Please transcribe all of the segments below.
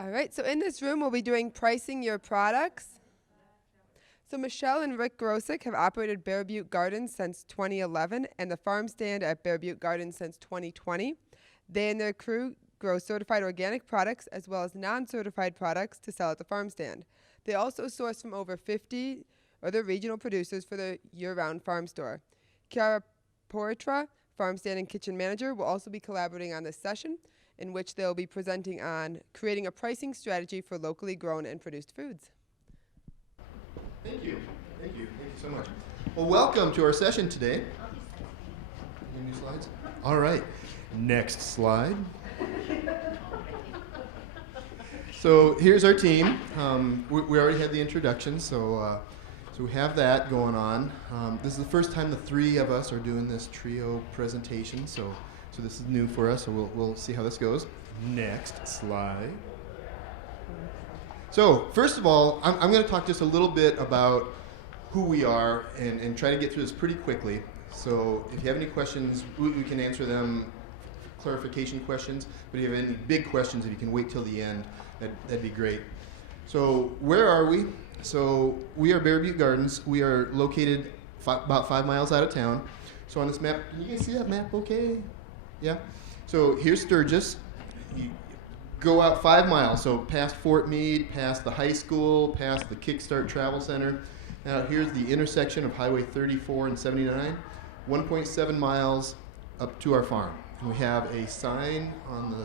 All right, so in this room, we'll be doing pricing your products. So Michelle and Rick Grosek have operated Bear Butte Gardens since 2011 and the farm stand at Bear Butte Gardens since 2020. They and their crew grow certified organic products as well as non-certified products to sell at the farm stand. They also source from over 50 other regional producers for their year-round farm store. Kiara Poitra, farm stand and kitchen manager, will also be collaborating on this session, in which they'll be presenting on creating a pricing strategy for locally grown and produced foods. Thank you. Thank you so much. Well, welcome to our session today. Any new slides? All right. Next slide. So here's our team. We already had the introduction, so we have that going on. This is the first time the three of us are doing this trio presentation, so this is new for us, so we'll see how this goes. Next slide. So first of all, I'm going to talk just a little bit about who we are and try to get through this pretty quickly. So if you have any questions, we can answer them, clarification questions. But if you have any big questions, if you can wait till the end, that'd be great. So where are we? So we are Bear Butte Gardens. We are located about 5 miles out of town. So on this map, can you guys see that map okay? Yeah? So here's Sturgis. You go out 5 miles, so past Fort Meade, past the high school, past the Kickstart Travel Center. Now here's the intersection of Highway 34 and 79, 1.7 miles up to our farm. And we have a sign on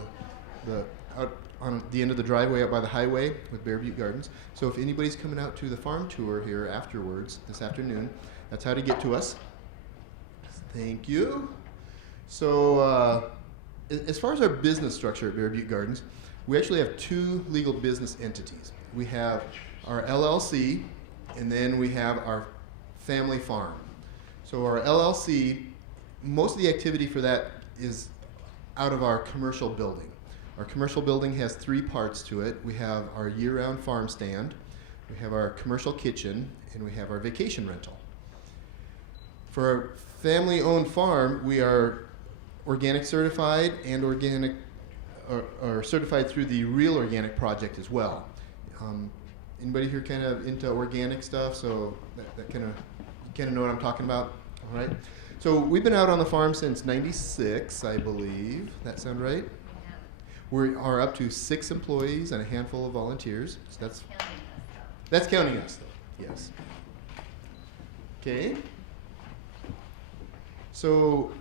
on the end of the driveway out by the highway with Bear Butte Gardens. So if anybody's coming out to the farm tour here afterwards, this afternoon, that's how to get to us. Thank you. So as far as our business structure at Bear Butte Gardens, we actually have 2 legal business entities. We have our LLC, and then we have our family farm. So our LLC, most of the activity for that is out of our commercial building. Our commercial building has 3 parts to it. We have our year-round farm stand, we have our commercial kitchen, and we have our vacation rental. For our family-owned farm, we are organic certified and organic are certified through the Real Organic Project as well. Anybody here kind of into organic stuff? So that kind of know what I'm talking about, all right? So we've been out on the farm since '96, I believe. That sound right? We are up to 6 employees and a handful of volunteers. So that's counting us, though. Yes. Okay. So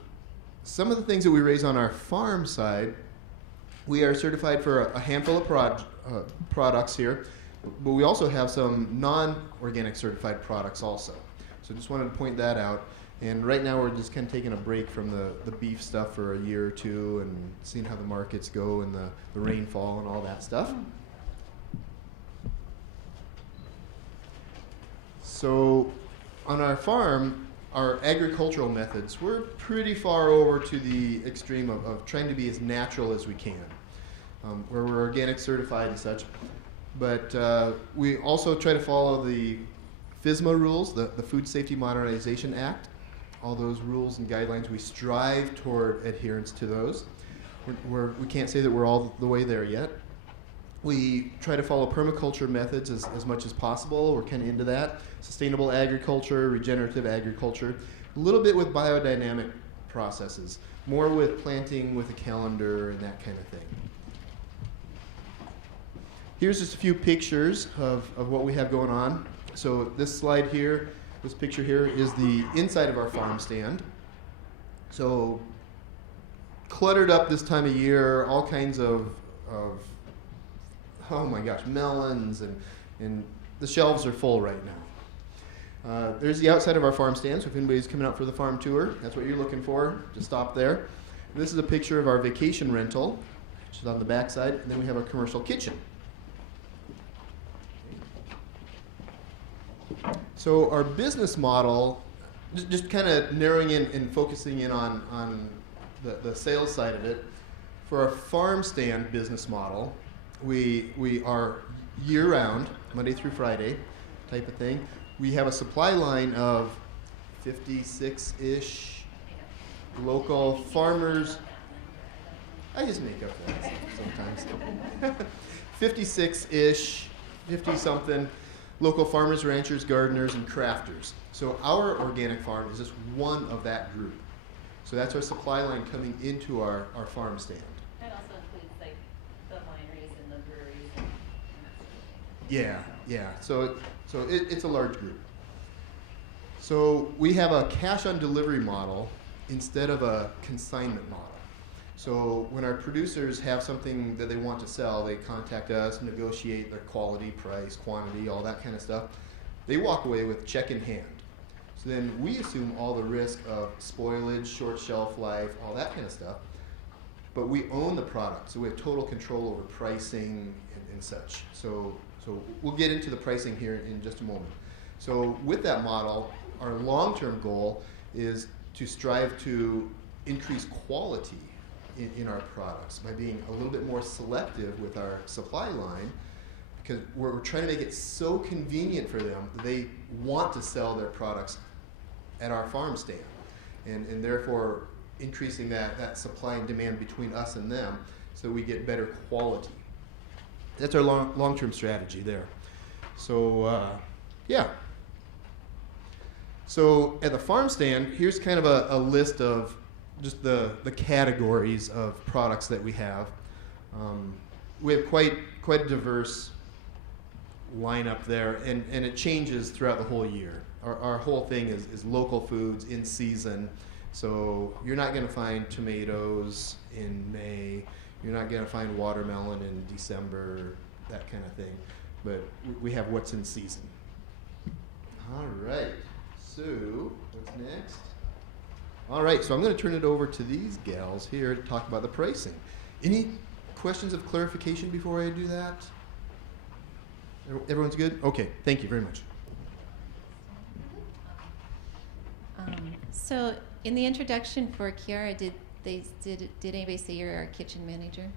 some of the things that we raise on our farm side, we are certified for a handful of products here, but we also have some non-organic certified products also. So just wanted to point that out. And right now we're just kind of taking a break from the beef stuff for a year or two and seeing how the markets go and the rainfall and all that stuff. So on our farm, our agricultural methods, we're pretty far over to the extreme of trying to be as natural as we can, where we're organic certified and such. But we also try to follow the FSMA rules, the Food Safety Modernization Act. All those rules and guidelines, we strive toward adherence to those. We can't say that we're all the way there yet. We try to follow permaculture methods as much as possible. We're kind of into that. Sustainable agriculture, regenerative agriculture, a little bit with biodynamic processes, more with planting with a calendar and that kind of thing. Here's just a few pictures of what we have going on. So this slide here, this picture here is the inside of our farm stand. So cluttered up this time of year, all kinds of oh my gosh, melons, and the shelves are full right now. There's the outside of our farm stand, so if anybody's coming out for the farm tour, that's what you're looking for, just stop there. This is a picture of our vacation rental, which is on the back side, and then we have our commercial kitchen. So our business model, just kind of narrowing in and focusing in on the sales side of it, for our farm stand business model, we are year-round, Monday through Friday type of thing. We have a supply line of 56-ish local farmers. I just make up things. sometimes. 56-ish, 50-something local farmers, ranchers, gardeners, and crafters. So our organic farm is just one of that group. So that's our supply line coming into our farm stand. That also includes like the wineries and the breweries and that sort of thing. Yeah. So it's a large group. So we have a cash on delivery model instead of a consignment model. So when our producers have something that they want to sell, they contact us, negotiate their quality, price, quantity, all that kind of stuff. They walk away with check in hand. So then we assume all the risk of spoilage, short shelf life, all that kind of stuff. But we own the product, so we have total control over pricing and such. So we'll get into the pricing here in just a moment. So with that model, our long-term goal is to strive to increase quality in our products by being a little bit more selective with our supply line, because we're trying to make it so convenient for them that they want to sell their products at our farm stand, and therefore increasing that supply and demand between us and them so we get better quality. That's our long-term strategy there. So yeah. So at the farm stand, here's kind of a list of just the categories of products that we have. We have quite a diverse lineup there, and it changes throughout the whole year. Our whole thing is local foods in season, so you're not going to find tomatoes in May, you're not going to find watermelon in December, that kind of thing, but we have what's in season. All right, so what's next? All right, so I'm going to turn it over to these gals here to talk about the pricing. Any questions of clarification before I do that? Everyone's good? Okay, thank you very much. So in the introduction for Kiara, did anybody say you're our kitchen manager?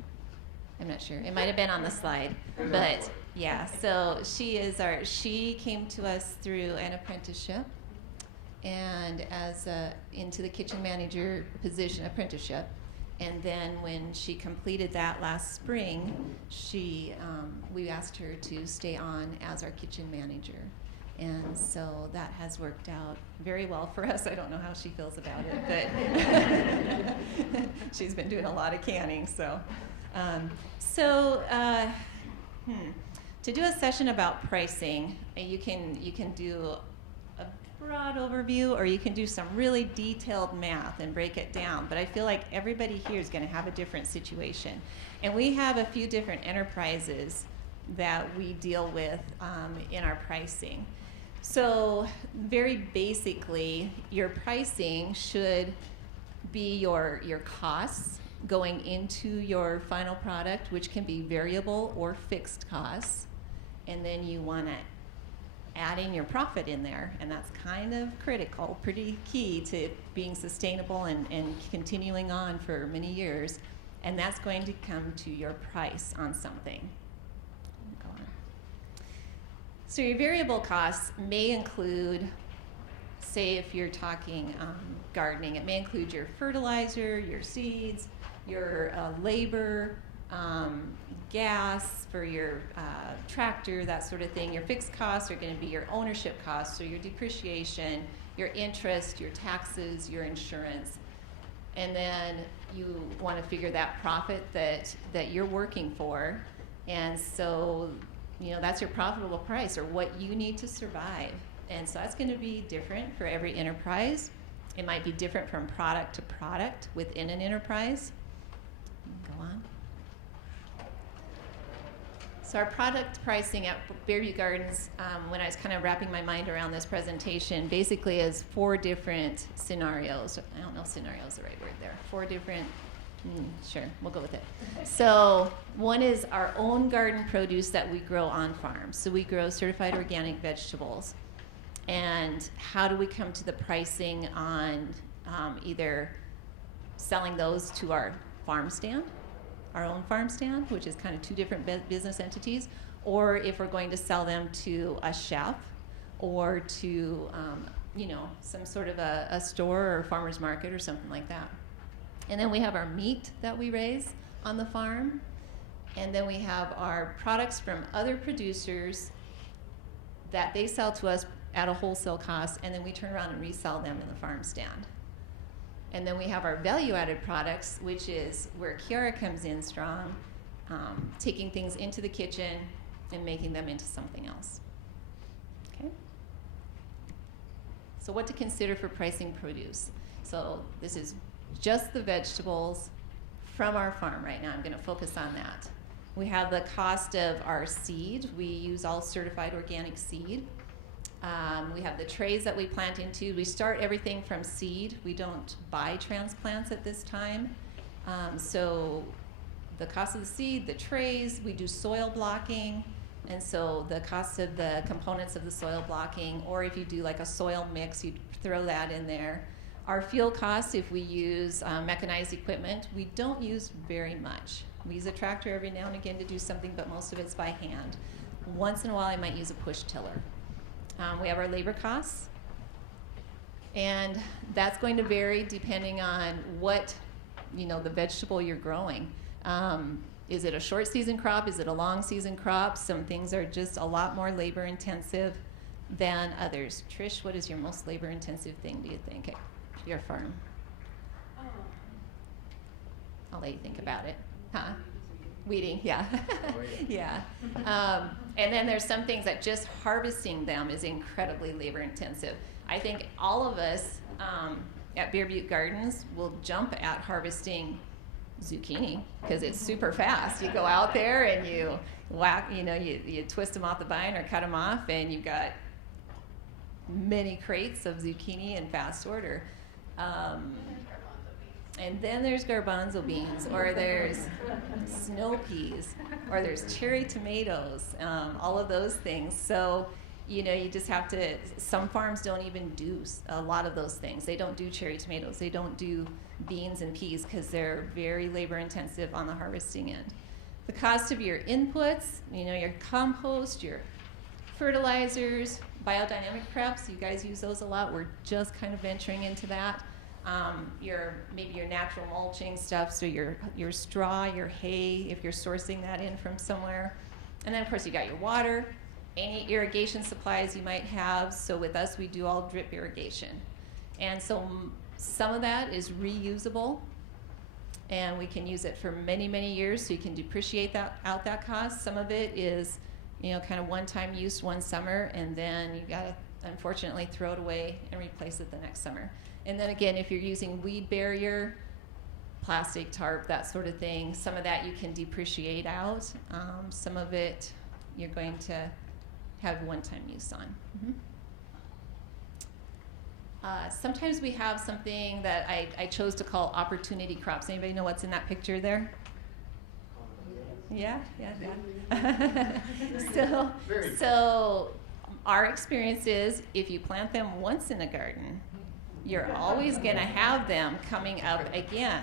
I'm not sure. It might have been on the slide, but yeah. So she came to us through an apprenticeship, and as into the kitchen manager position, apprenticeship. And then when she completed that last spring, we asked her to stay on as our kitchen manager. And so that has worked out very well for us. I don't know how she feels about it, but she's been doing a lot of canning. So, to do a session about pricing, you can do a broad overview, or you can do some really detailed math and break it down. But I feel like everybody here is going to have a different situation. And we have a few different enterprises that we deal with in our pricing. So very basically, your pricing should be your costs going into your final product, which can be variable or fixed costs. And then you want to add in your profit in there, and that's kind of critical, pretty key to being sustainable and continuing on for many years. And that's going to come to your price on something. Go on. So your variable costs may include, say if you're talking gardening, it may include your fertilizer, your seeds, your labor, gas for your tractor, that sort of thing. Your fixed costs are going to be your ownership costs, so your depreciation, your interest, your taxes, your insurance. And then you want to figure that profit that you're working for. And so, that's your profitable price, or what you need to survive. And so that's going to be different for every enterprise. It might be different from product to product within an enterprise. Go on. So our product pricing at Bear Butte Gardens, when I was kind of wrapping my mind around this presentation, basically is 4 different scenarios. I don't know if scenario is the right word there. 4 different, sure, we'll go with it. So one is our own garden produce that we grow on farm. So we grow certified organic vegetables. And how do we come to the pricing on either selling those to our farm stand, our own farm stand, which is kind of 2 different business entities, or if we're going to sell them to a chef or to, some sort of a store or farmer's market or something like that. And then we have our meat that we raise on the farm. And then we have our products from other producers that they sell to us at a wholesale cost, and then we turn around and resell them in the farm stand. And then we have our value-added products, which is where Kiara comes in strong, taking things into the kitchen and making them into something else. Okay? So what to consider for pricing produce. So this is just the vegetables from our farm right now. I'm going to focus on that. We have the cost of our seed. We use all certified organic seed. We have the trays that we plant into. We start everything from seed. We don't buy transplants at this time. So the cost of the seed, the trays, we do soil blocking. And so the cost of the components of the soil blocking, or if you do like a soil mix, you throw that in there. Our fuel costs, if we use mechanized equipment, we don't use very much. We use a tractor every now and again to do something, but most of it's by hand. Once in a while, I might use a push tiller. We have our labor costs, and that's going to vary depending on what, the vegetable you're growing. Is it a short season crop? Is it a long season crop? Some things are just a lot more labor intensive than others. Trish, what is your most labor intensive thing, do you think, at your farm? I'll let you think about it. Huh? Weeding, yeah. Yeah. And then there's some things that just harvesting them is incredibly labor intensive. I think all of us at Bear Butte Gardens will jump at harvesting zucchini because it's super fast. You go out there and you whack, you twist them off the vine or cut them off, and you've got many crates of zucchini in fast order. And then there's garbanzo beans, or there's snow peas, or there's cherry tomatoes, all of those things. So, you just have to, some farms don't even do a lot of those things. They don't do cherry tomatoes. They don't do beans and peas because they're very labor intensive on the harvesting end. The cost of your inputs, your compost, your fertilizers, biodynamic preps, you guys use those a lot. We're just kind of venturing into that. Maybe your natural mulching stuff, so your straw, your hay, if you're sourcing that in from somewhere. And then of course you got your water, any irrigation supplies you might have. So with us, we do all drip irrigation. And so some of that is reusable, and we can use it for many, many years, so you can depreciate that cost. Some of it is, kind of one-time use one summer, and then you gotta unfortunately throw it away and replace it the next summer. And then again, if you're using weed barrier, plastic tarp, that sort of thing, some of that you can depreciate out. Some of it you're going to have one-time use on. Mm-hmm. Sometimes we have something that I chose to call opportunity crops. Anybody know what's in that picture there? Yeah. So our experience is if you plant them once in a garden, you're always going to have them coming up again,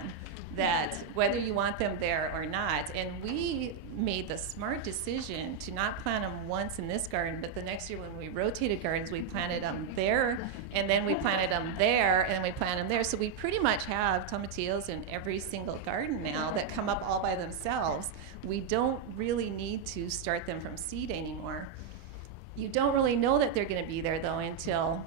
that whether you want them there or not. And we made the smart decision to not plant them once in this garden, but the next year when we rotated gardens, we planted them there, and then we planted them there, and then we planted them there. So we pretty much have tomatillos in every single garden now that come up all by themselves. We don't really need to start them from seed anymore. You don't really know that they're going to be there, though, until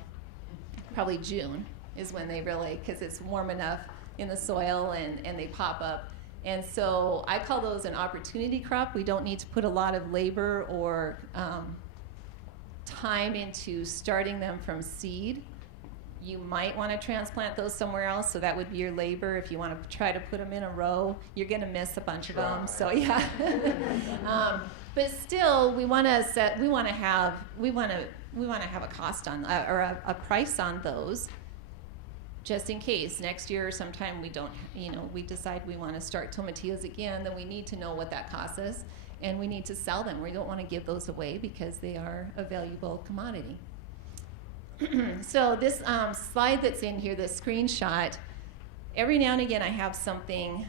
probably June is when they really, because it's warm enough in the soil and they pop up. And so I call those an opportunity crop. We don't need to put a lot of labor or time into starting them from seed. You might want to transplant those somewhere else, so that would be your labor. If you want to try to put them in a row, you're going to miss a bunch of them. So yeah, but still, we want to have a cost on or a price on those, just in case next year or sometime we decide we want to start tomatillos again. Then we need to know what that costs us, and we need to sell them. We don't want to give those away because they are a valuable commodity. So this slide that's in here, the screenshot, every now and again I have something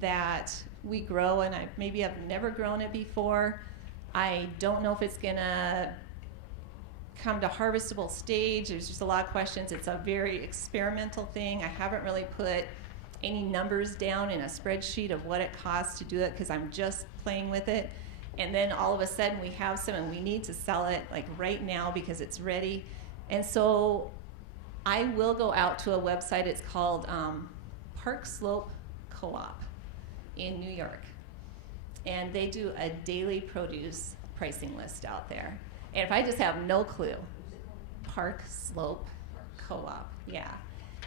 that we grow, and maybe I've never grown it before. I don't know if it's gonna come to harvestable stage. There's just a lot of questions. It's a very experimental thing. I haven't really put any numbers down in a spreadsheet of what it costs to do it because I'm just playing with it. And then all of a sudden we have some and we need to sell it like right now because it's ready. And so I will go out to a website. It's called Park Slope Co-op in New York. And they do a daily produce pricing list out there. And if I just have no clue, Park Slope Co-op, yeah.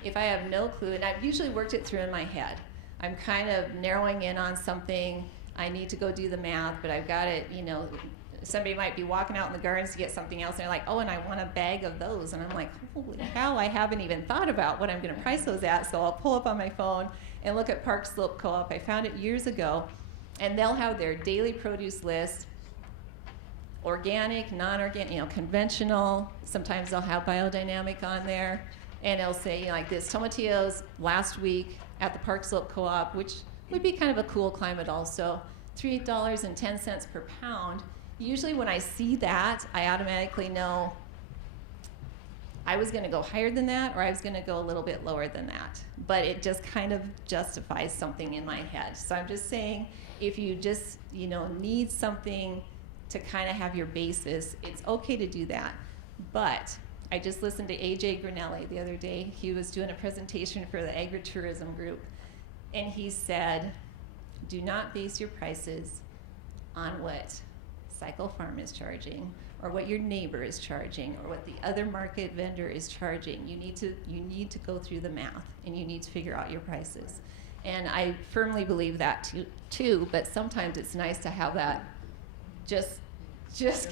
If I have no clue, and I've usually worked it through in my head, I'm kind of narrowing in on something, I need to go do the math, but I've got it, you know, somebody might be walking out in the gardens to get something else, and they're like, oh, and I want a bag of those. And I'm like, holy cow, I haven't even thought about what I'm going to price those at. So I'll pull up on my phone and look at Park Slope Co-op. I found it years ago, and they'll have their daily produce list, organic, non-organic, you know, conventional. Sometimes they'll have biodynamic on there, and it'll say, you know, like this, tomatillos last week at the Park Slope Co-op, which would be kind of a cool climate also, $3.10 per pound. Usually when I see that, I automatically know I was going to go higher than that or I was going to go a little bit lower than that. But it just kind of justifies something in my head. So I'm just saying, if you just, you know, need something to kind of have your basis, it's okay to do that. But I just listened to AJ Granelli the other day. He was doing a presentation for the agritourism group, and he said, do not base your prices on what Cycle Farm is charging or what your neighbor is charging or what the other market vendor is charging. You need to go through the math, and you need to figure out your prices. And I firmly believe that too, but sometimes it's nice to have that just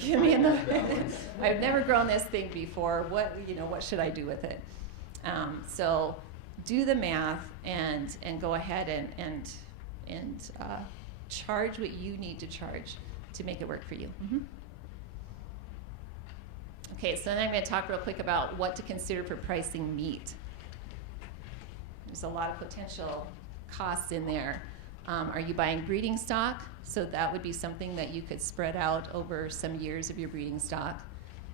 give me another. I've never grown this thing before. What should I do with it? So do the math and go ahead and charge what you need to charge to make it work for you. Mm-hmm. Okay, so then I'm going to talk real quick about what to consider for pricing meat. There's a lot of potential costs in there. Are you buying breeding stock? So that would be something that you could spread out over some years of your breeding stock.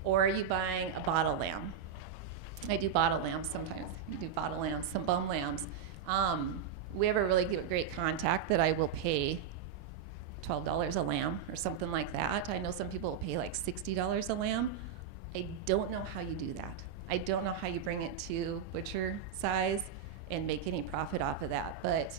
Or are you buying a bottle lamb? I do bottle lambs sometimes. You do bottle lambs, some bum lambs. We have a really great contact that I will pay $12 a lamb or something like that. I know some people will pay like $60 a lamb. I don't know how you do that. I don't know how you bring it to butcher size and make any profit off of that. But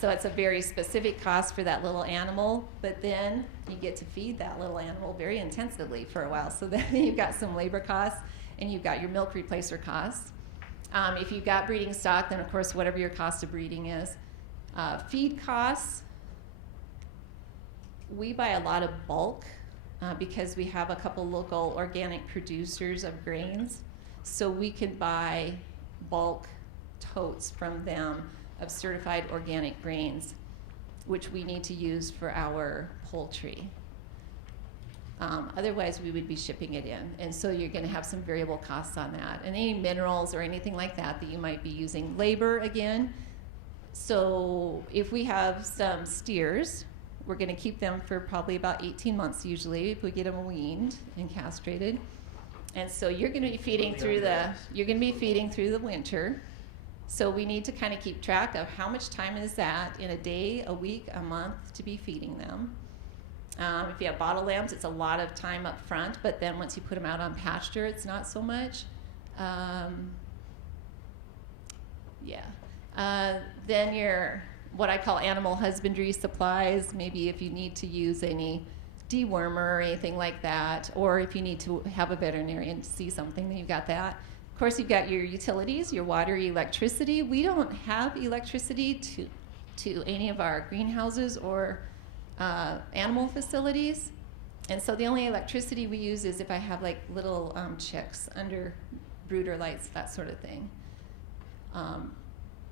so it's a very specific cost for that little animal, but then you get to feed that little animal very intensively for a while. So then you've got some labor costs and you've got your milk replacer costs. If you've got breeding stock, then of course whatever your cost of breeding is. Feed costs, we buy a lot of bulk because we have a couple local organic producers of grains. So we can buy bulk totes from them of certified organic grains, which we need to use for our poultry. Otherwise, we would be shipping it in. And so you're going to have some variable costs on that. And any minerals or anything like that you might be using. Labor, again. So if we have some steers, we're going to keep them for probably about 18 months usually if we get them weaned and castrated. And so you're going to be feeding through the winter. So we need to kind of keep track of how much time is that in a day, a week, a month to be feeding them. If you have bottle lambs, it's a lot of time up front, but then once you put them out on pasture, it's not so much. Then your, what I call animal husbandry supplies, maybe if you need to use any dewormer or anything like that, or if you need to have a veterinarian to see something, then you've got that. Of course, you've got your utilities, your water, electricity. We don't have electricity to any of our greenhouses or animal facilities. And so the only electricity we use is if I have like little chicks under brooder lights, that sort of thing.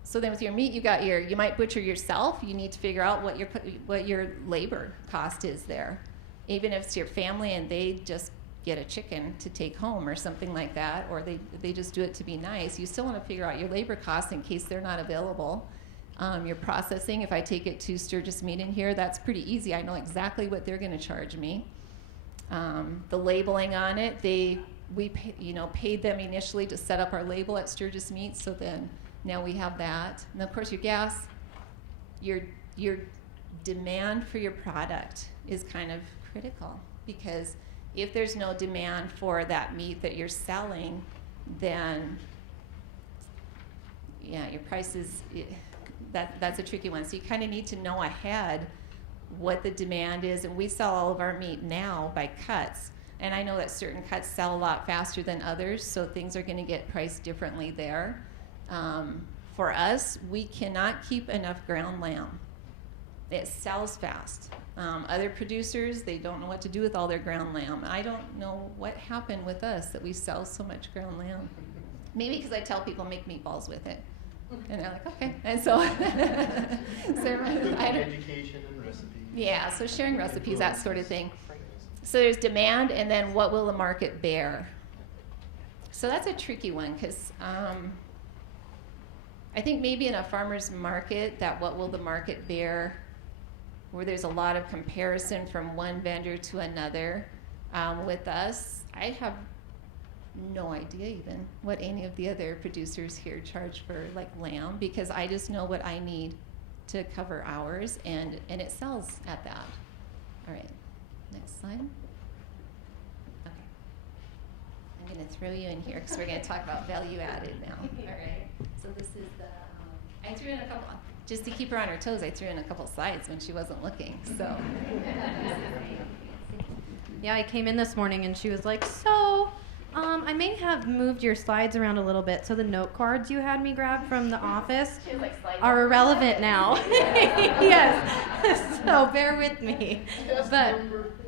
So then with your meat, you might butcher yourself. You need to figure out what your labor cost is there. Even if it's your family and they just get a chicken to take home or something like that, or they just do it to be nice, you still want to figure out your labor costs in case they're not available. Your processing, if I take it to Sturgis Meat in here, that's pretty easy. I know exactly what they're going to charge me. The labeling on it, we paid them initially to set up our label at Sturgis Meat, so then Now we have that. And of course your gas, your demand for your product is kind of critical, because if there's no demand for that meat that you're selling, then yeah, your prices, that's a tricky one. So you kind of need to know ahead what the demand is. And we sell all of our meat now by cuts. And I know that certain cuts sell a lot faster than others, so things are going to get priced differently there. For us, we cannot keep enough ground lamb. It sells fast. Other producers, they don't know what to do with all their ground lamb. I don't know what happened with us that we sell so much ground lamb. Maybe because I tell people make meatballs with it. And they're like, okay. And so, Education and recipes. Yeah, so sharing recipes, that sort of thing. So there's demand, and then what will the market bear? So that's a tricky one, because I think maybe in a farmer's market, that what will the market bear, where there's a lot of comparison from one vendor to another. With us, I have no idea even what any of the other producers here charge for like lamb, because I just know what I need to cover ours, and it sells at that. All right, next slide. Okay, I'm going to throw you in here because we're going to talk about value added now. All right, so this is the, I threw in a couple, just to keep her on her toes, I threw in a couple slides when she wasn't looking, so. Yeah, I came in this morning and she was like, so, I may have moved your slides around a little bit, so the note cards you had me grab from the office are irrelevant now. Yes, so bear with me. But,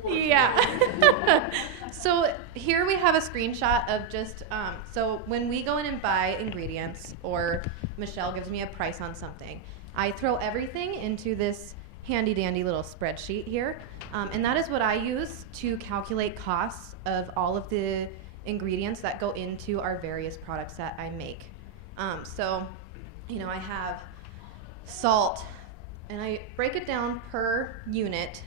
yeah. So here we have a screenshot of just, so when we go in and buy ingredients, or Michelle gives me a price on something, I throw everything into this handy dandy little spreadsheet here. And that is what I use to calculate costs of all of the ingredients that go into our various products that I make. So, you know, I have salt, and I break it down per unit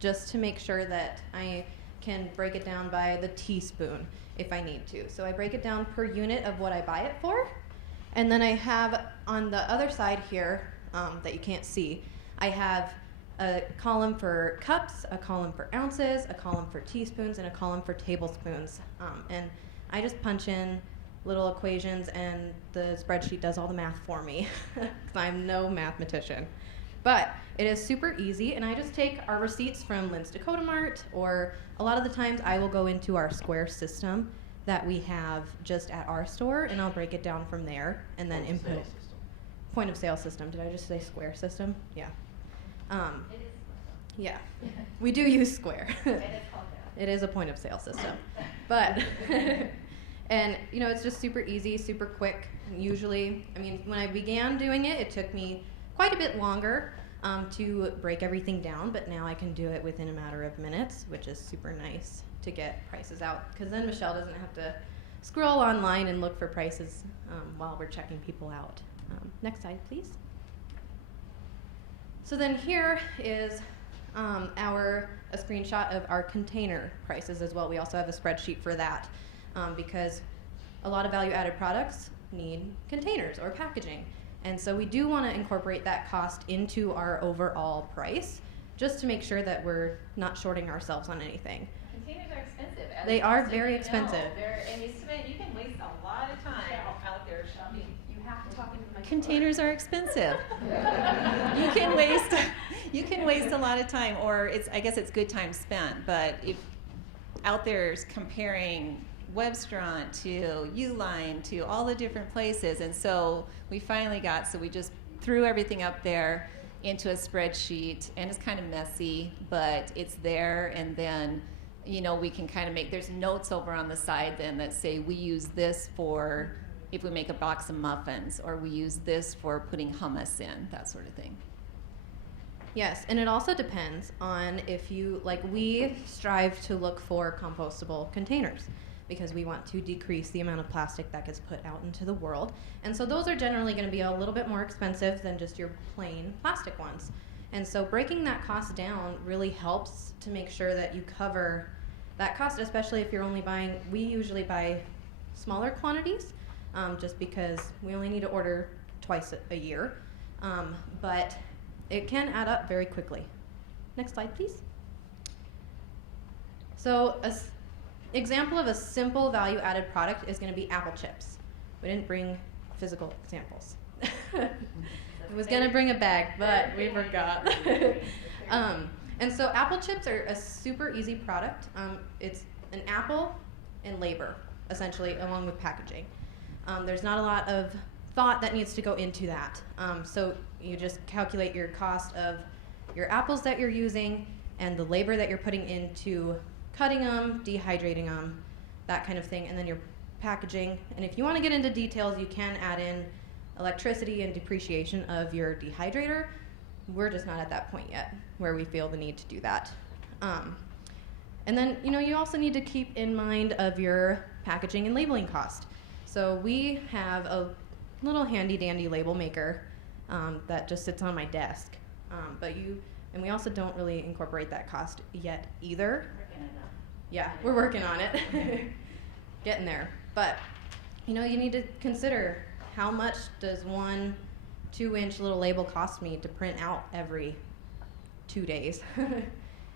just to make sure that I can break it down by the teaspoon if I need to. So I break it down per unit of what I buy it for. And then I have on the other side here, that you can't see, I have a column for cups, a column for ounces, a column for teaspoons, and a column for tablespoons. And I just punch in little equations, and the spreadsheet does all the math for me, because I'm no mathematician. But it is super easy, and I just take our receipts from South Dakota Mart, or a lot of the times I will go into our Square system that we have just at our store, and I'll break it down from there, and then input it. Point of sale system. Did I just say Square system? Yeah. Yeah, we do use Square. It is a point of sale system. But, and you know, it's just super easy, super quick. Usually, I mean, when I began doing it, it took me quite a bit longer to break everything down, but now I can do it within a matter of minutes, which is super nice to get prices out, because then Michelle doesn't have to scroll online and look for prices while we're checking people out. Next slide, please. So then here is a screenshot of our container prices as well. We also have a spreadsheet for that because a lot of value-added products need containers or packaging. And so we do want to incorporate that cost into our overall price, just to make sure that we're not shorting ourselves on anything. Containers are expensive. They are very expensive. And you can waste a lot of time out there shopping. You have to talk into my Containers are expensive. You can waste a lot of time, or I guess it's good time spent. But if out there's comparing Webstront to Uline to all the different places, and so we finally so we just threw everything up there into a spreadsheet, and it's kind of messy, but it's there. And then, you know, we can kind of there's notes over on the side then that say we use this for if we make a box of muffins, or we use this for putting hummus in, that sort of thing. Yes, and it also depends on if you, we strive to look for compostable containers because we want to decrease the amount of plastic that gets put out into the world. And so those are generally going to be a little bit more expensive than just your plain plastic ones. And so breaking that cost down really helps to make sure that you cover that cost, especially if you're only we usually buy smaller quantities, just because we only need to order twice a year, but it can add up very quickly. Next slide, please. So an example of a simple value-added product is going to be apple chips. We didn't bring physical examples. I was going to bring a bag, but we forgot. And so apple chips are a super easy product. It's an apple and labor, essentially, along with packaging. There's not a lot of thought that needs to go into that. So you just calculate your cost of your apples that you're using and the labor that you're putting into cutting them, dehydrating them, that kind of thing, and then your packaging. And if you want to get into details, you can add in electricity and depreciation of your dehydrator. We're just not at that point yet where we feel the need to do that. And then, you also need to keep in mind of your packaging and labeling cost. So we have a little handy dandy label maker that just sits on my desk. And we also don't really incorporate that cost yet either. Yeah, we're working on it. Getting there. But, you need to consider how much does one 2-inch little label cost me to print out every 2 days.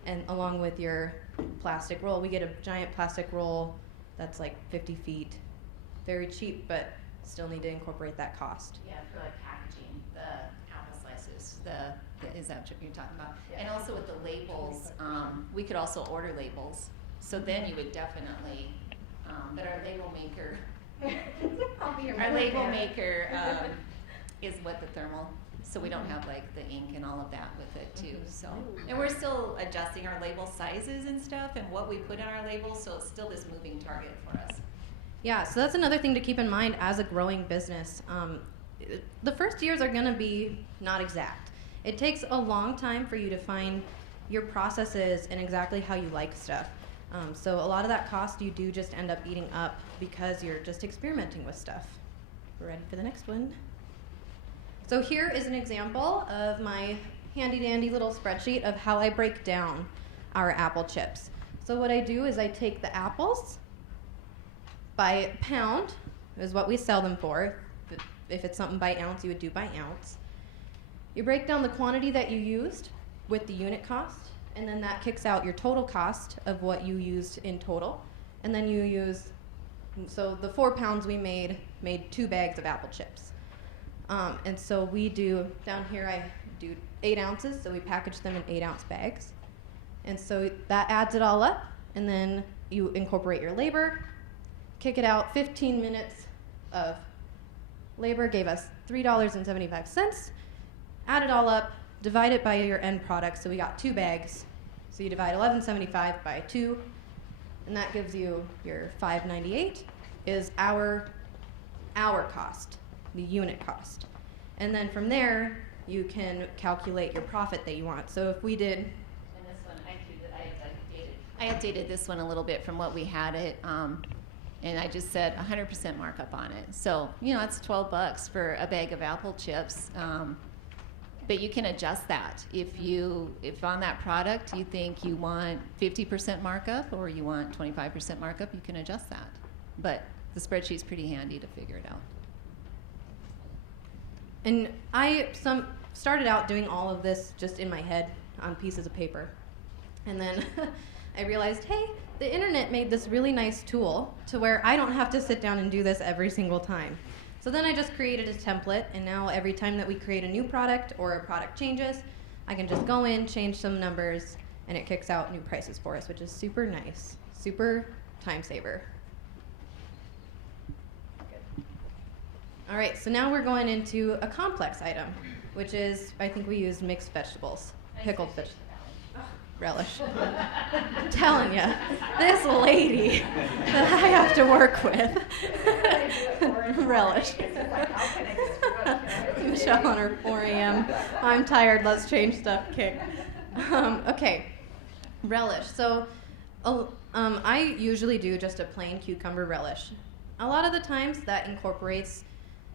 And along with your plastic roll, we get a giant plastic roll that's like 50 feet. Very cheap, but still need to incorporate that cost. Yeah, for like packaging, the apple slices, is that what you're talking about? Yeah. And also with the labels, we could also order labels. So then you would definitely, but our label maker, is with the thermal. So we don't have like the ink and all of that with it too. So, and we're still adjusting our label sizes and stuff and what we put in our labels. So it's still this moving target for us. Yeah, so that's another thing to keep in mind as a growing business. The first years are going to be not exact. It takes a long time for you to find your processes and exactly how you like stuff. So a lot of that cost you do just end up eating up because you're just experimenting with stuff. We're ready for the next one. So here is an example of my handy dandy little spreadsheet of how I break down our apple chips. So what I do is I take the apples by pound, is what we sell them for. If it's something by ounce, you would do by ounce. You break down the quantity that you used with the unit cost, and then that kicks out your total cost of what you used in total. And then you use, so the 4 pounds we made 2 bags of apple chips. And so we do, down here I do 8 ounces, so we package them in 8-ounce bags. And so that adds it all up, and then you incorporate your labor, kick it out. 15 minutes of labor gave us $3.75. Add it all up, divide it by your end product, so we got 2 bags. So you divide $11.75 by 2, and that gives you your $5.98 is our cost, the unit cost. And then from there, you can calculate your profit that you want. So if we did... And this one, I updated this one a little bit from what we had it, and I just said 100% markup on it. So, it's $12 for a bag of apple chips. But you can adjust that. If on that product you think you want 50% markup or you want 25% markup, you can adjust that. But the spreadsheet's pretty handy to figure it out. And I started out doing all of this just in my head on pieces of paper. And then I realized, hey, the internet made this really nice tool to where I don't have to sit down and do this every single time. So then I just created a template, and now every time that we create a new product or a product changes, I can just go in, change some numbers, and it kicks out new prices for us, which is super nice, super time saver. Good. All right, so now we're going into a complex item, which is, I think we used mixed vegetables, pickled vegetables. Relish. I'm telling you, this lady that I have to work with. Relish. Michelle on her 4 a.m. I'm tired, let's change stuff kick. Okay, relish. So I usually do just a plain cucumber relish. A lot of the times that incorporates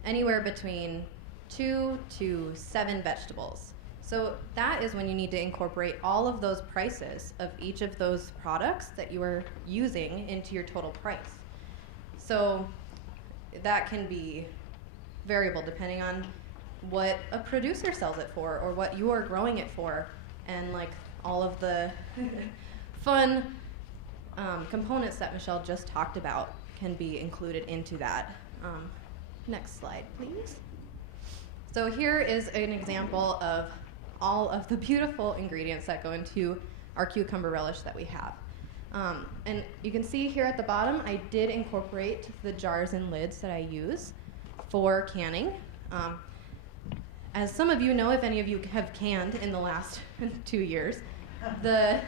anywhere between 2 to 7 vegetables. So that is when you need to incorporate all of those prices of each of those products that you are using into your total price. So that can be variable depending on what a producer sells it for or what you are growing it for, and like all of the fun components that Michelle just talked about can be included into that. Next slide, please. So here is an example of all of the beautiful ingredients that go into our cucumber relish that we have. And you can see here at the bottom, I did incorporate the jars and lids that I use for canning. As some of you know, if any of you have canned in the last 2 years, the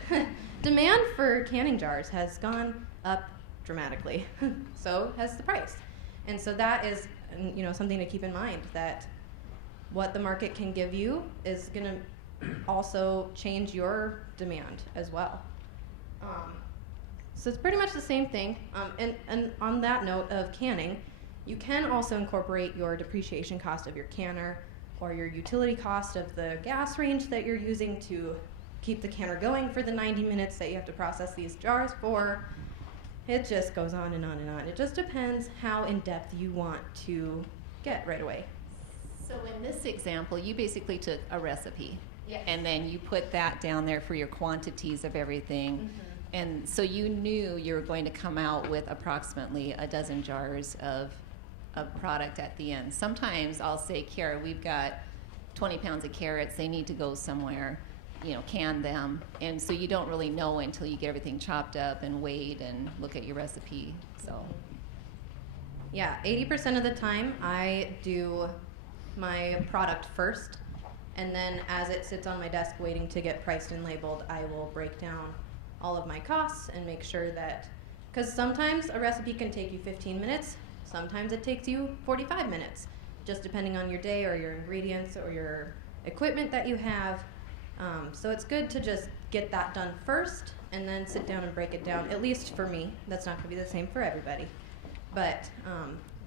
demand for canning jars has gone up dramatically. So has the price. And so that is, something to keep in mind, that what the market can give you is going to also change your demand as well. So it's pretty much the same thing. And on that note of canning, you can also incorporate your depreciation cost of your canner or your utility cost of the gas range that you're using to keep the canner going for the 90 minutes that you have to process these jars for. It just goes on and on and on. It just depends how in-depth you want to get right away. So in this example, you basically took a recipe. Yes. And then you put that down there for your quantities of everything. Mm-hmm. And so you knew you were going to come out with approximately a dozen jars of product at the end. Sometimes I'll say, Kiara, we've got 20 pounds of carrots. They need to go somewhere, can them. And so you don't really know until you get everything chopped up and weighed and look at your recipe. So, yeah, 80% of the time I do my product first, and then as it sits on my desk waiting to get priced and labeled, I will break down all of my costs and make sure that, because sometimes a recipe can take you 15 minutes, sometimes it takes you 45 minutes, just depending on your day or your ingredients or your equipment that you have. So it's good to just get that done first and then sit down and break it down, at least for me. That's not going to be the same for everybody. But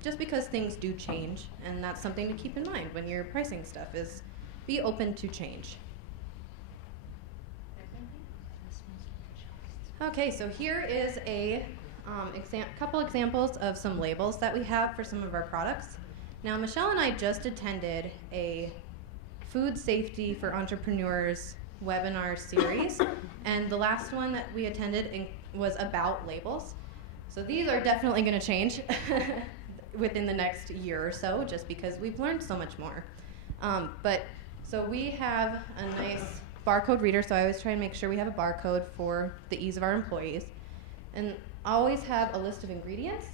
just because things do change, and that's something to keep in mind when you're pricing stuff, is be open to change. Okay, so here is a couple examples of some labels that we have for some of our products. Now, Michelle and I just attended a Food Safety for Entrepreneurs webinar series, and the last one that we attended was about labels. So these are definitely going to change within the next year or so, just because we've learned so much more. So we have a nice barcode reader, so I always try and make sure we have a barcode for the ease of our employees. And I always have a list of ingredients,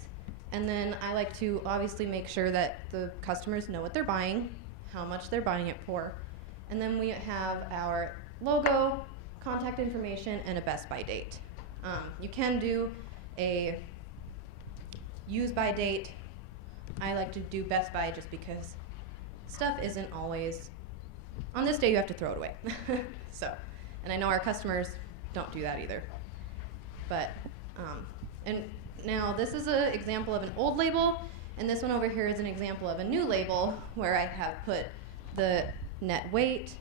and then I like to obviously make sure that the customers know what they're buying, how much they're buying it for. And then we have our logo, contact information, and a best by date. You can do a use by date. I like to do best by just because stuff isn't always, on this day you have to throw it away. And I know our customers don't do that either. But, and now this is an example of an old label, and this one over here is an example of a new label where I have put the net weight,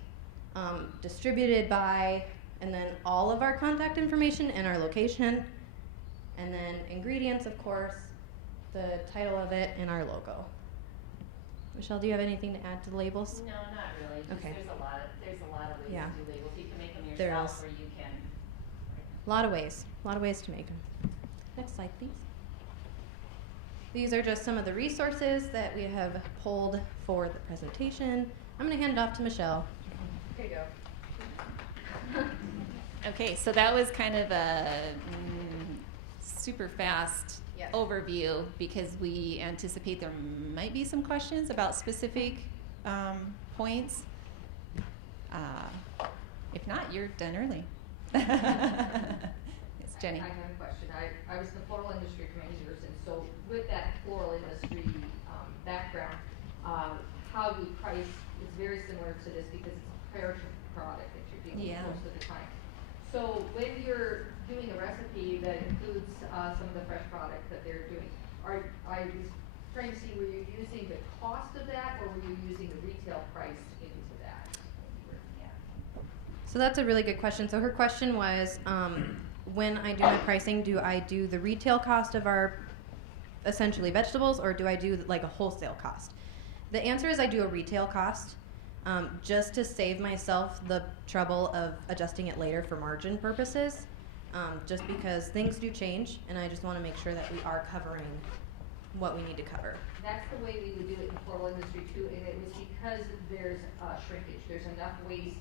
distributed by, and then all of our contact information and our location, and then ingredients, of course, the title of it, and our logo. Michelle, do you have anything to add to the labels? no, not really. Just Okay. There's a lot of ways Yeah. to do labels. You can make them There yourself, is. or you can. A lot of ways to make them. Next slide, please. These are just some of the resources that we have pulled for the presentation. I'm going to hand it off to Michelle. Here you go. Okay, so that was kind of a super fast Yes. overview, because we anticipate there might be some questions about specific points. If not, you're done early. It's Jenny. I have a question. I was in the floral industry for many years, and so with that floral industry background, how we price is very similar to this because it's a perishable product that you're dealing Yeah. with most of the time. So when you're doing a recipe that includes some of the fresh products that they're doing, I was trying to see, were you using the cost of that, or were you using the retail price into that? So that's a really good question. So her question was, when I do my pricing, do I do the retail cost of our essentially vegetables, or do I do like a wholesale cost? The answer is I do a retail cost, just to save myself the trouble of adjusting it later for margin purposes, just because things do change, and I just want to make sure that we are covering what we need to cover. That's the way we would do it in the floral industry too, and it was because there's shrinkage, there's enough waste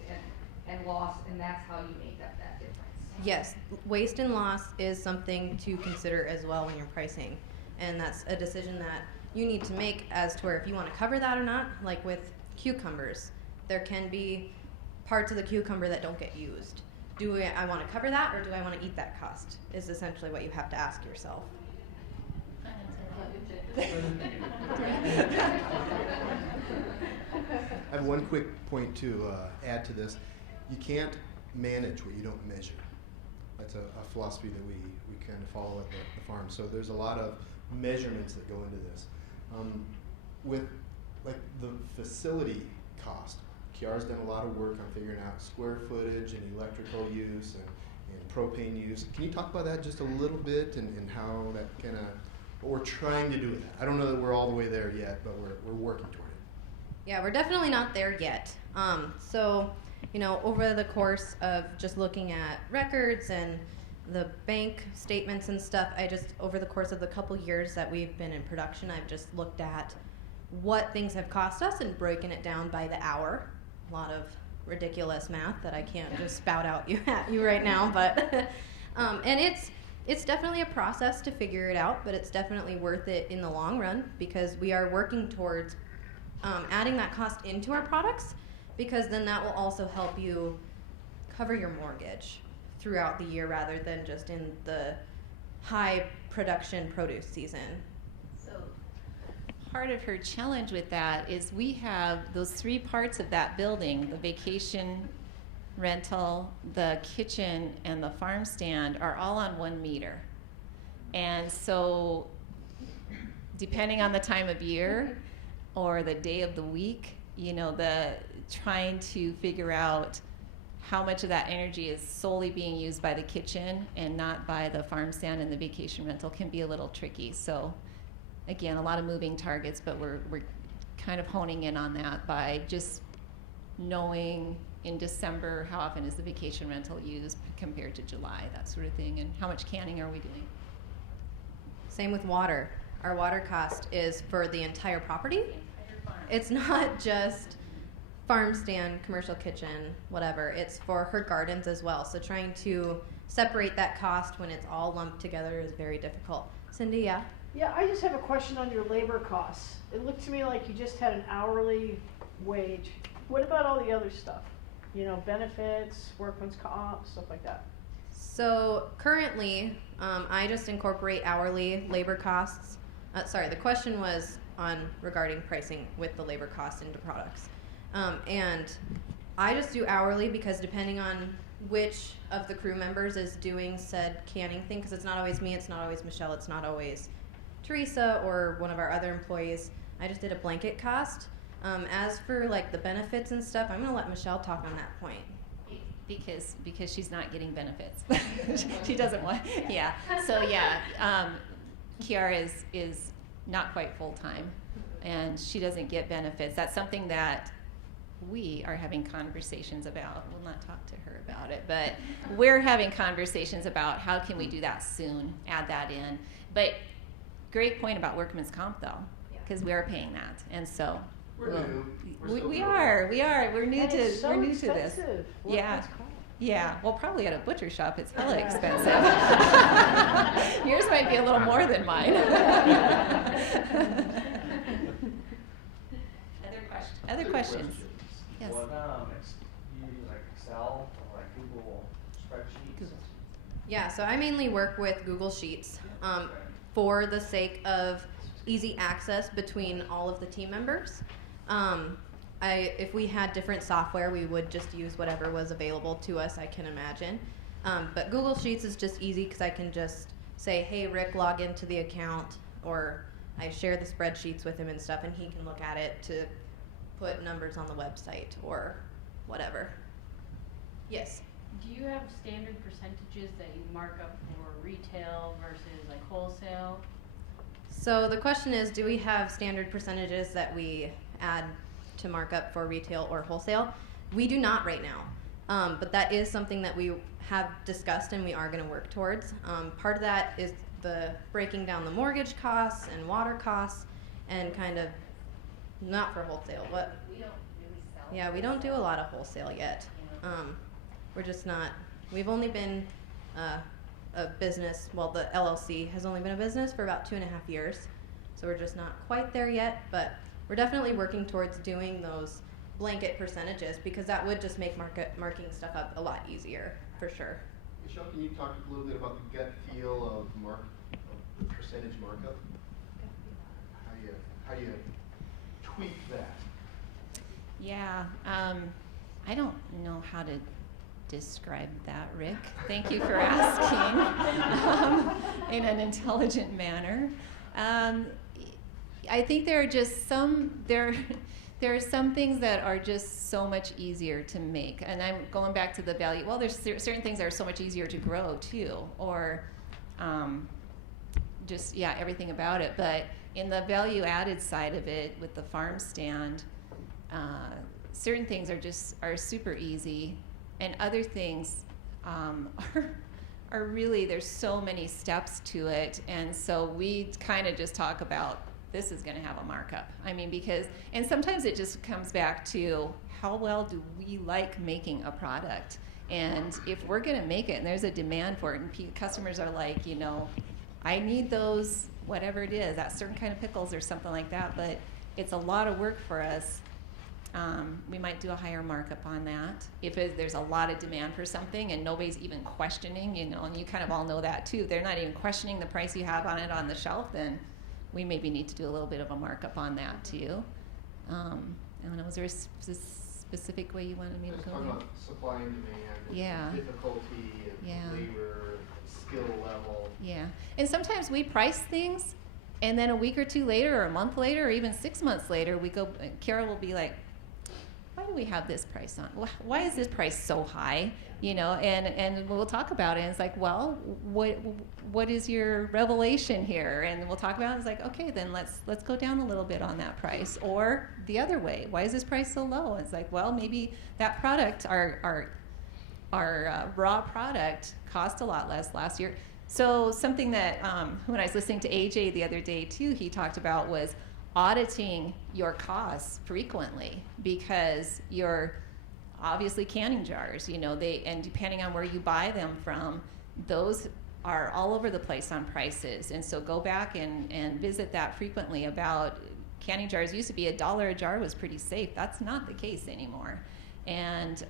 and loss, and that's how you make up that difference. Yes, waste and loss is something to consider as well when you're pricing, and that's a decision that you need to make as to where if you want to cover that or not. Like with cucumbers, there can be parts of the cucumber that don't get used. Do I want to cover that, or do I want to eat that cost, is essentially what you have to ask yourself. I have one quick point to add to this. You can't manage what you don't measure. That's a philosophy that we kind of follow at the farm. So there's a lot of measurements that go into this. With like the facility cost, Kiara's done a lot of work on figuring out square footage and electrical use and propane use. Can you talk about that just a little bit and how that kind of, what we're trying to do with that? I don't know that we're all the way there yet, but we're working toward it. Yeah, we're definitely not there yet. So, you know, over the course of just looking at records and the bank statements and stuff, over the course of the couple years that we've been in production, I've just looked at what things have cost us and broken it down by the hour. A lot of ridiculous math that I can't just spout out at you right now, but and it's definitely a process to figure it out, but it's definitely worth it in the long run, because we are working towards adding that cost into our products, because then that will also help you cover your mortgage throughout the year rather than just in the high production produce season. So part of her challenge with that is we have those three parts of that building: the vacation rental, the kitchen, and the farm stand are all on 1 meter. And so depending on the time of year or the day of the week, you know, trying to figure out how much of that energy is solely being used by the kitchen and not by the farm stand and the vacation rental can be a little tricky. So again, a lot of moving targets, but we're kind of honing in on that by just knowing in December how often is the vacation rental used compared to July, that sort of thing, and how much canning are we doing. Same with water. Our water cost is for the entire property. It's not just farm stand, commercial kitchen, whatever. It's for her gardens as well. So trying to separate that cost when it's all lumped together is very difficult. Cindy, yeah? Yeah, I just have a question on your labor costs. It looked to me like you just had an hourly wage. What about all the other stuff? You know, benefits, workman's comp, stuff like that. So currently, I just incorporate hourly labor costs. Sorry, the question was regarding pricing with the labor costs into products. And I just do hourly because depending on which of the crew members is doing said canning thing, because it's not always me, it's not always Michelle, it's not always Teresa or one of our other employees, I just did a blanket cost. As for like the benefits and stuff, I'm gonna let Michelle talk on that point. Because she's not getting benefits. She doesn't want, yeah. So yeah, Kiara is not quite full-time and she doesn't get benefits. That's something that we are having conversations about. We'll not talk to her about it, but we're having conversations about how can we do that soon, add that in. But great point about workman's comp though, because we are paying that. And so We're new. We're new And to it's so we're new to this. expensive. Yeah. Workman's comp. Yeah, well, probably at a butcher shop, it's hella expensive. Yours might be a little more than mine. Other questions? Yes. What, you use like Excel or like Google spreadsheets? Google. Yeah, so I mainly work with Google Sheets for the sake of easy access between all of the team members. If we had different software, we would just use whatever was available to us, I can imagine. But Google Sheets is just easy because I can just say, hey, Rick, log into the account, or I share the spreadsheets with him and stuff, and he can look at it to put numbers on the website or whatever. Yes? Do you have standard percentages that you mark up for retail versus like wholesale? So the question is, do we have standard percentages that we add to markup for retail or wholesale. We do not right now, but that is something that we have discussed and we are going to work towards. Part of that is the breaking down the mortgage costs and water costs, and kind of not for wholesale, but We don't really sell. yeah, we don't do a lot of wholesale yet. We're just not. We've only been a business. Well, the LLC has only been a business for about 2.5 years, so we're just not quite there yet. But we're definitely working towards doing those blanket percentages, because that would just make marking stuff up a lot easier for sure. Michelle, can you talk a little bit about the gut feel of the percentage markup? How do you tweak that? Yeah, I don't know how to describe that, Rick. Thank you for asking in an intelligent manner. I think there are just there are some things that are just so much easier to make, and I'm going back to the value. Well, there's certain things that are so much easier to grow too, or just everything about it. But in the value added side of it, with the farm stand, certain things are super easy, and other things are really, there's so many steps to it, and so we kind of just talk about, this is going to have a markup. I mean, and sometimes it just comes back to how well do we like making a product, and if we're going to make it and there's a demand for it, and customers are like, I need those, whatever it is, that certain kind of pickles or something like that, but it's a lot of work for us. We might do a higher markup on that. If there's a lot of demand for something and nobody's even questioning, and you kind of all know that too, they're not even questioning the price you have on it on the shelf, then we maybe need to do a little bit of a markup on that too. I don't know, was there a specific way you wanted me to go? Talking about supply and demand, Yeah. and difficulty, and labor, skill level. Yeah, and sometimes we price things, and then a week or two later, or a month later, or even 6 months later, Kiara will be like, why do we have this price on? Why is this price so high? And we'll talk about it, and it's like, well, what is your revelation here? And we'll talk about it, and it's like, okay, then let's go down a little bit on that price. Or the other way, why is this price so low? It's like, well, maybe that product, our raw product, cost a lot less last year. So something that when I was listening to AJ the other day too, he talked about was auditing your costs frequently, because you're obviously canning jars, and depending on where you buy them from, those are all over the place on prices. And so go back and visit that frequently. About canning jars used to be $1 a jar was pretty safe. That's not the case anymore. And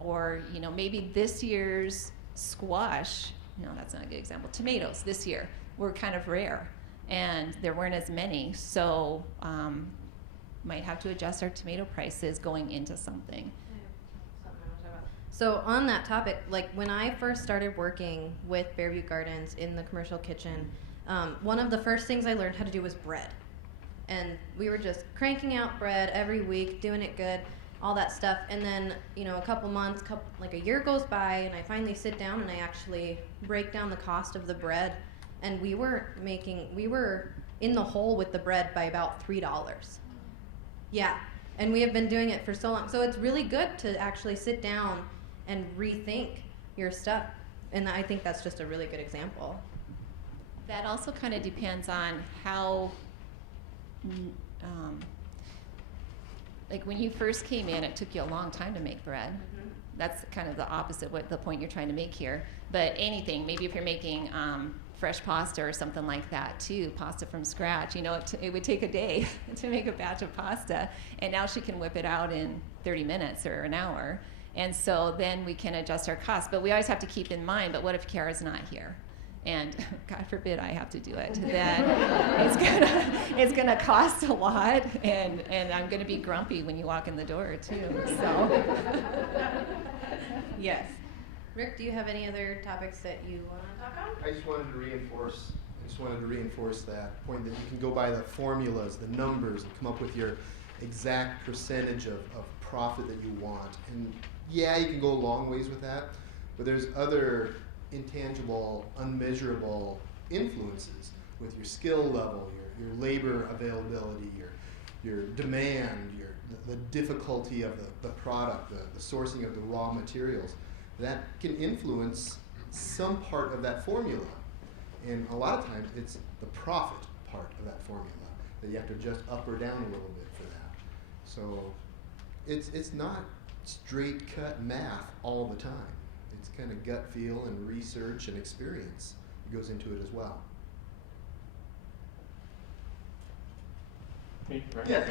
or maybe this year's squash, no, that's not a good example. Tomatoes this year were kind of rare, and there weren't as many, so might have to adjust our tomato prices going into something. So on that topic, like when I first started working with Bear Butte Gardens in the commercial kitchen, one of the first things I learned how to do was bread. And we were just cranking out bread every week, doing it good, all that stuff. And then, a couple months, like a year goes by, and I finally sit down and I actually break down the cost of the bread. And we were in the hole with the bread by about $3. Yeah, and we have been doing it for so long. So it's really good to actually sit down and rethink your stuff. And I think that's just a really good example. That also kind of depends on how, like when you first came in, it took you a long time to make bread. Mm-hmm. That's kind of the opposite what the point you're trying to make here. But anything, maybe if you're making fresh pasta or something like that too, pasta from scratch, it would take a day to make a batch of pasta, and now she can whip it out in 30 minutes or an hour. And so then we can adjust our costs. But we always have to keep in mind, but what if Kiara's not here? And God forbid I have to do it. Then it's gonna cost a lot, and I'm gonna be grumpy when you walk in the door too. So yes. Rick, do you have any other topics that you want to talk on? I just wanted to reinforce that point that you can go by the formulas, the numbers, and come up with your exact percentage of profit that you want. And yeah, you can go a long ways with that, but there's other intangible, unmeasurable influences with your skill level, your labor availability, your demand, the difficulty of the product, the sourcing of the raw materials, that can influence some part of that formula. And a lot of times it's the profit part of that formula that you have to adjust up or down a little bit for that. So it's not straight cut math all the time. It's kind of gut feel and research and experience that goes into it as well. Yes.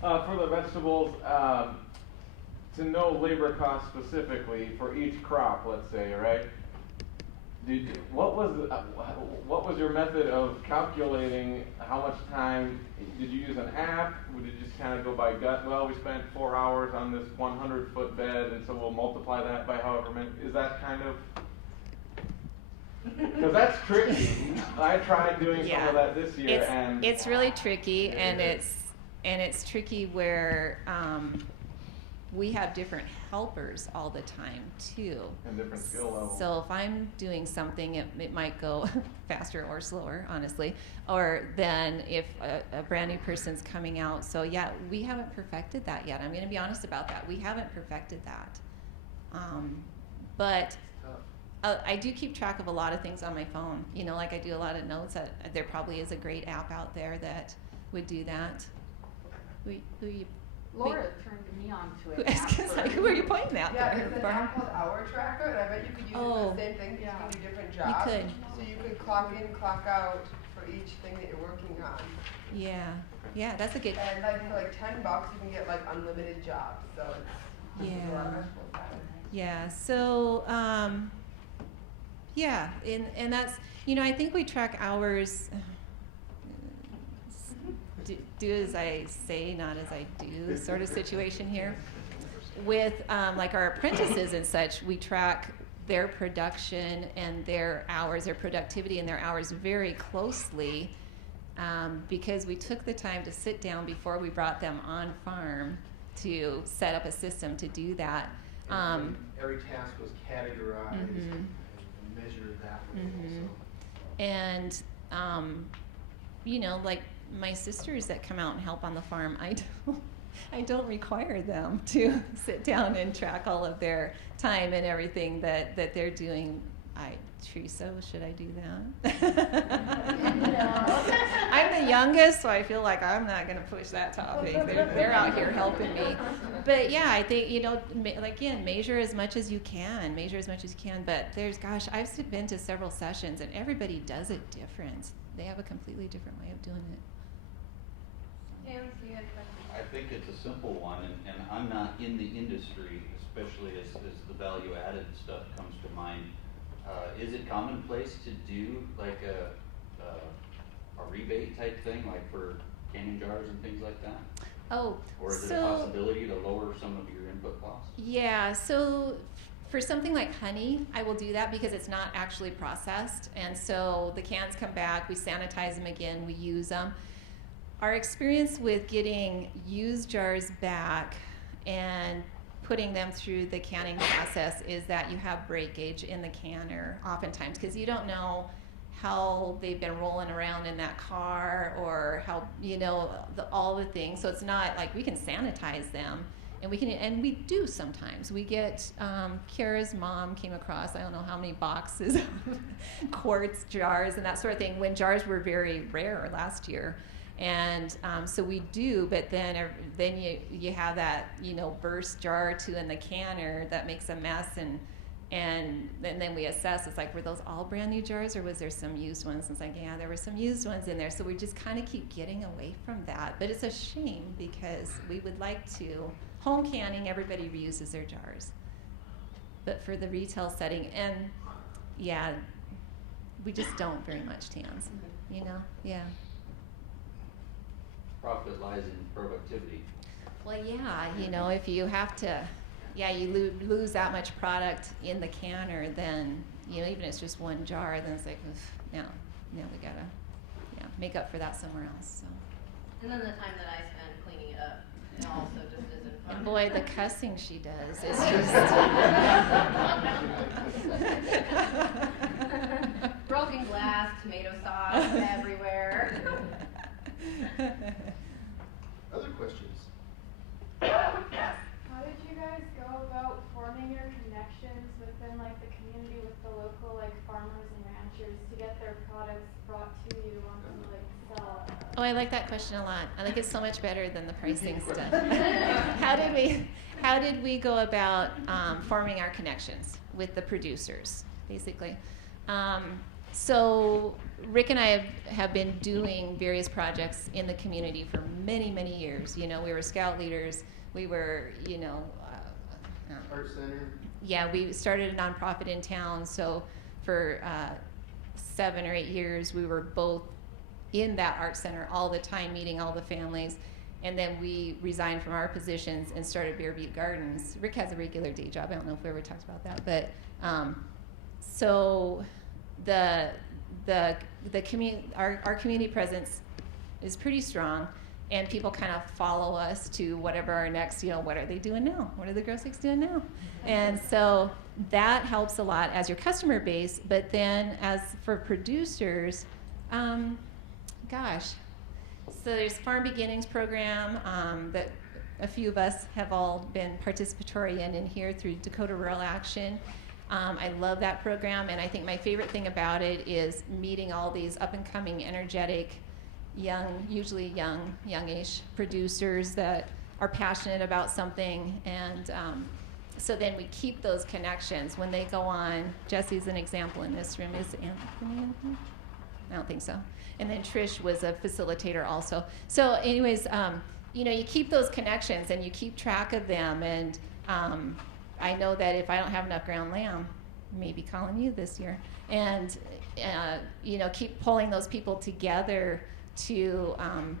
For the vegetables, to know labor costs specifically for each crop, let's say, right? What was your method of calculating how much time? Did you use an app? Or did you just kind of go by gut? Well, we spent 4 hours on this 100-foot bed, and so we'll multiply that by however many. Is that kind of? Because that's tricky. I tried doing some of that this year, and it's really tricky, and it's tricky where we have different helpers all the time too. And different skill levels. So if I'm doing something, it might go faster or slower, honestly. Or then if a brand new person's coming out. So yeah, we haven't perfected that yet. I'm going to be honest about that. We haven't perfected that. But I do keep track of a lot of things on my phone. You know, like I do a lot of notes. There probably is a great app out there that would do that. Laura turned me on to it. Who are you pointing at? Yeah, there? it's an app called Hour Tracker, and I bet you could use it for the same thing, because you can do different jobs. You could. So you could clock in, clock out for each thing that you're working on. Yeah, that's a good. And like for like $10, you can get like unlimited jobs. So it's a lot of vegetables out of it. Yeah. So and that's, you know, I think we track hours. Do as I say, not as I do, sort of situation here. With like our apprentices and such, we track their production and their hours, their productivity and their hours very closely, because we took the time to sit down before we brought them on farm to set up a system to do that. And every task was categorized and measured that way also. And you know, like my sisters that come out and help on the farm, I don't require them to sit down and track all of their time and everything that they're doing. Teresa, should I do that? I'm the youngest, so I feel like I'm not going to push that topic. They're out here helping me. But yeah, I think, you know, again, measure as much as you can. But I've been to several sessions, and everybody does it different. They have a completely different way of doing it. I think it's a simple one, and I'm not in the industry, especially as the value added stuff comes to mind. Is it commonplace to do like a rebate type thing, like for canning jars and things like that? Oh, or is it a possibility to lower some of your input costs? Yeah, so for something like honey, I will do that because it's not actually processed, and so the cans come back, we sanitize them again, we use them. Our experience with getting used jars back and putting them through the canning process is that you have breakage in the canner oftentimes, because you don't know how they've been rolling around in that car, or how, you know, all the things. So it's not like we can sanitize them, and we do sometimes. We get, Kiara's mom came across, I don't know how many boxes of quartz jars and that sort of thing, when jars were very rare last year. And so we do, but then you have that, you know, burst jar or two in the canner that makes a mess, and then we assess. It's like, were those all brand new jars, or was there some used ones? And it's like, yeah, there were some used ones in there. So we just kind of keep getting away from that. But it's a shame, because we would like to. Home canning, everybody reuses their jars. But for the retail setting, and yeah, we just don't very much cans, you know, yeah. Profit lies in productivity. Well, yeah, you know, if you have to, you lose that much product in the canner, then, you know, even if it's just one jar, then it's like, now we gotta, make up for that somewhere else. So. And then the time that I spend cleaning it up, it also just isn't fun. And boy, the cussing she does is just broken glass, tomato sauce everywhere. within like the community with the local like farmers and ranchers to get their products brought to you on to like sell? Oh, I like that question a lot. I think it's so much better than the pricing stuff. How did we go about forming our connections with the producers, basically? So Rick and I have been doing various projects in the community for many, many years. You know, we were scout leaders. We were, you know, Art Center. yeah, we started a nonprofit in town. So for 7 or 8 years, we were both in that art center all the time, meeting all the families. And then we resigned from our positions and started Bear Butte Gardens. Rick has a regular day job. I don't know if we ever talked about that, but so the our community presence is pretty strong, and people kind of follow us to whatever our next, you know, what are they doing now? What are the Groseks doing now? And so that helps a lot as your customer base. But then as for producers, gosh. So there's Farm Beginnings program that a few of us have all been participatory in here through Dakota Rural Action. I love that program, and I think my favorite thing about it is meeting all these up-and-coming, energetic, young, usually youngish producers that are passionate about something, and so then we keep those connections when they go on. Jesse's an example in this room. Is Anthony? I don't think so. And then Trish was a facilitator also. So anyways, you know, you keep those connections and you keep track of them. And I know that if I don't have enough ground lamb, maybe calling you this year. And, you know, keep pulling those people together to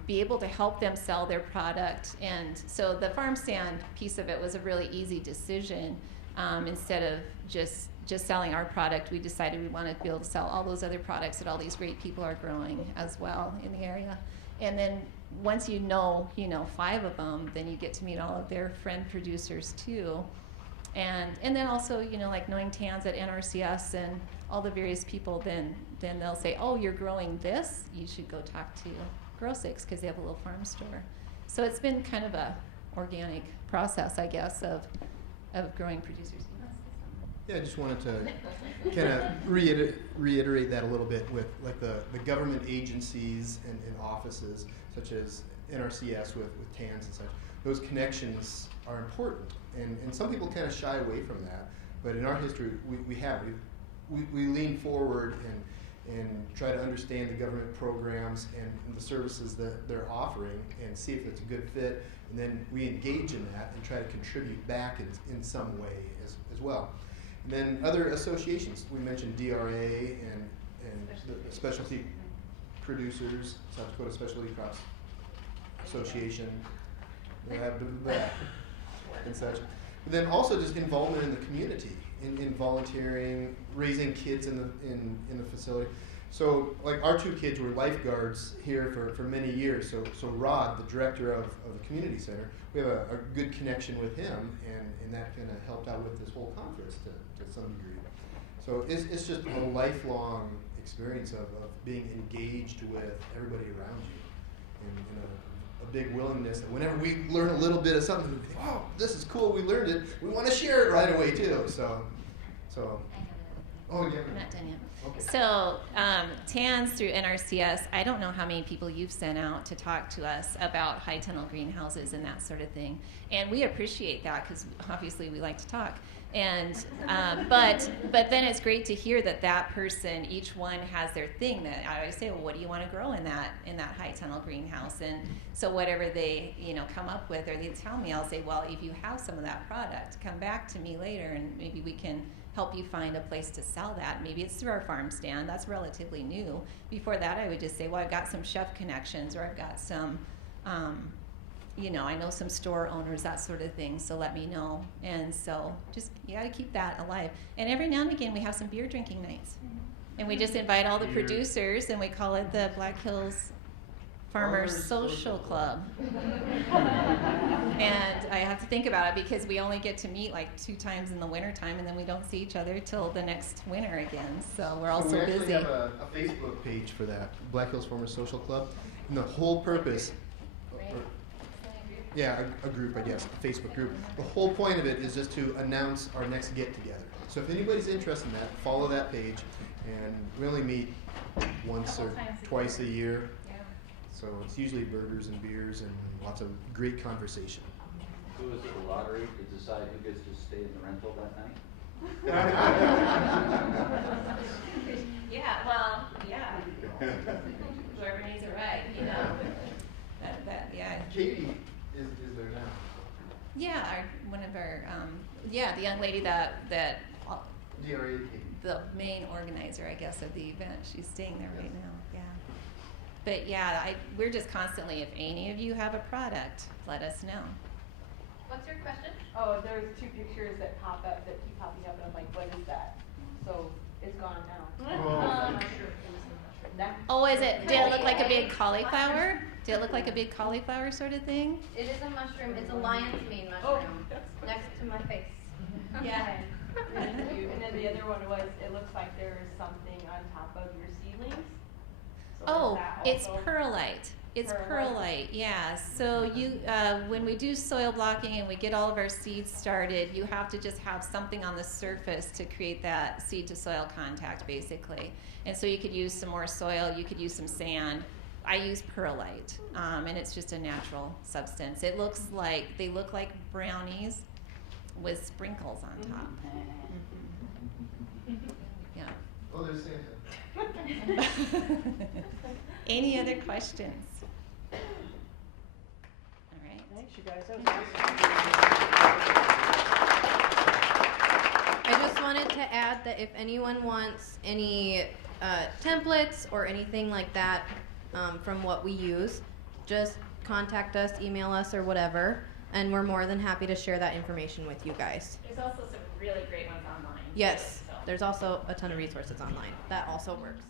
be able to help them sell their product. And so the farm stand piece of it was a really easy decision. Instead of just selling our product, we decided we wanted to be able to sell all those other products that all these great people are growing as well in the area. And then once you know 5 of them, then you get to meet all of their friend producers too. And then also, you know, like knowing Tans at NRCS and all the various people, then they'll say, oh, you're growing this? You should go talk to Grosek's because they have a little farm store. So it's been kind of a organic process, I guess, of growing producers. Yeah, I just wanted to kind of reiterate that a little bit with like the government agencies and offices such as NRCS with TANs and such. Those connections are important, and some people kind of shy away from that. But in our history, we lean forward and try to understand the government programs and the services that they're offering and see if it's a good fit. And then we engage in that and try to contribute back in some way as well. And then other associations, we mentioned DRA and the specialty producers, South Dakota Specialty Crops Association, and such. But then also just involvement in the community, in volunteering, raising kids in the facility. So like our 2 kids were lifeguards here for many years. So Rod, the director of the community center, we have a good connection with him, and that kind of helped out with this whole conference to some degree. So it's just a lifelong experience of being engaged with everybody around you, and a big willingness that whenever we learn a little bit of something, we think, wow, this is cool, we learned it, we want to share it right away too. So oh, yeah. We're not done yet. Okay. So TANs through NRCS, I don't know how many people you've sent out to talk to us about high tunnel greenhouses and that sort of thing. And we appreciate that because obviously we like to talk. And but then it's great to hear that person, each one has their thing. That I always say, well, what do you want to grow in that high tunnel greenhouse? And so whatever they come up with or they tell me, I'll say, well, if you have some of that product, come back to me later and maybe we can help you find a place to sell that. Maybe it's through our farm stand. That's relatively new. Before that, I would just say, well, I've got some chef connections, or I've got some, I know some store owners, that sort of thing, so let me know. And so just, you got to keep that alive. And every now and again, we have some beer drinking nights. And we just invite all the producers, and we call it the Black Hills Farmers Social Club. And I have to think about it because we only get to meet like 2 times in the winter time, and then we don't see each other till the next winter again. So we're all so busy. We actually have a Facebook page for that, Black Hills Farmers Social Club. And the whole purpose, Yeah, a group, I guess, a Facebook group. The whole point of it is just to announce our next get-together. So if anybody's interested in that, follow that page. And we only meet once or twice a year. Yeah. So it's usually burgers and beers and lots of great conversation. So is it a lottery to decide who gets to stay in the rental that night? Yeah, well, yeah. Whoever needs a ride, you know. Yeah. Katie is there now. Yeah, one of our, the young lady that DRA Katie. the main organizer, I guess, of the event. She's staying there right now. Yeah. But yeah, we're just constantly, if any of you have a product, let us know. What's your question? Oh, there's 2 pictures that pop up that keep popping up, and I'm like, what is that? So it's gone now. Oh, is it? Did it look like a big cauliflower? Did it look like a big cauliflower sort of thing? It is a mushroom. It's a lion's mane mushroom next to my face. Yeah. And then the other one was, it looks like there is something on top of your seedlings. So Oh, is that it's also perlite. It's perlite, yeah. So you, when we do soil blocking and we get all of our seeds started, you have to just have something on the surface to create that seed to soil contact, basically. And so you could use some more soil, you could use some sand. I use perlite, and it's just a natural substance. They look like brownies with sprinkles on top. Yeah. Oh, there's Santa. Any other questions? All right. Thanks, you guys. That was awesome. I just wanted to add that if anyone wants any templates or anything like that from what we use, just contact us, email us, or whatever, and we're more than happy to share that information with you guys. There's also some really great ones online. Yes, So. there's also a ton of resources online. That also works.